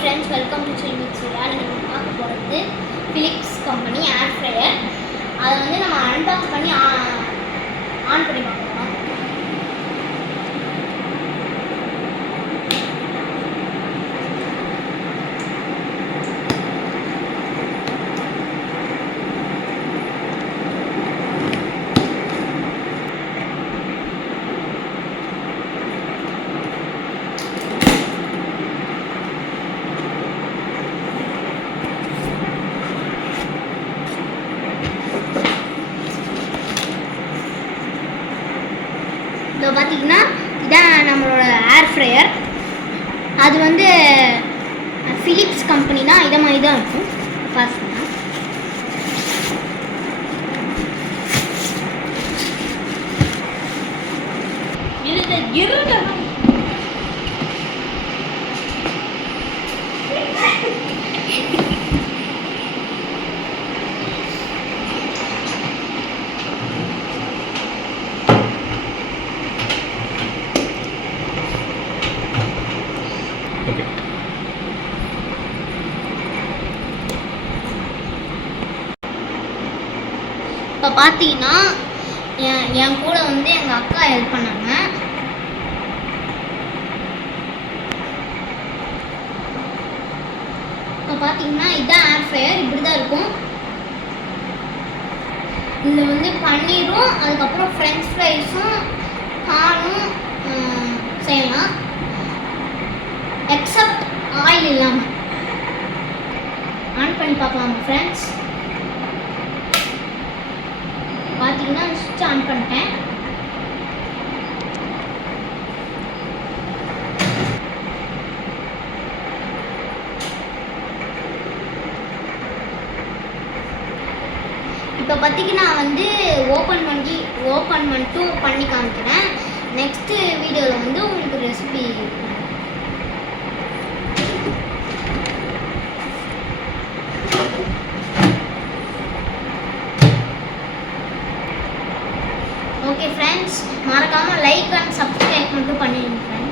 Friends, welcome to chill mix. நம்ம பார்க்க போகிறது ஃபிலிப்ஸ் கம்பெனி ஏர் ஃப்ரையர். அதை வந்து நம்ம அன்பாக்ஸ் பண்ணி ஆன் பண்ணி பார்க்கலாம். இப்போ பார்த்தீங்கன்னா இதான் நம்மளோட ஏர் ஃப்ரையர். அது வந்து ஃபிலிப்ஸ் கம்பெனி தான். இதை மாதிரி தான் இருக்கும். பார்த்தீங்கன்னா இப்போ பார்த்தீங்கன்னா என் கூட வந்து எங்கள் அக்கா ஹெல்ப் பண்ணாங்க. இப்போ பார்த்தீங்கன்னா இதுதான் ஏர் ஃப்ரையர். இப்படி தான் இருக்கும். இதில் வந்து பன்னீரும் அதுக்கப்புறம் ஃப்ரெஞ்ச் ஃப்ரைஸும் கார்னும் செய்யலாம், எக்ஸப்ட் ஆயில் இல்லாமல். ஆன் பண்ணி பார்க்கலாம் ஃப்ரெண்ட்ஸ். பார்த்தீங்கன்னா சுவிட்ச் ஆன் பண்ணிட்டேன். இப்போ பார்த்தீங்கன்னா நான் வந்து ஓப்பன் மட்டும் பண்ணி காமிக்கிறேன். நெக்ஸ்ட் வீடியோவில் வந்து உங்களுக்கு ரெசிபி ஓகே ஃப்ரெண்ட்ஸ், மறக்காமல் லைக் அண்ட் சப்ஸ்கிரைப் மட்டும் பண்ணிடுங்க ஃப்ரெண்ட்ஸ்.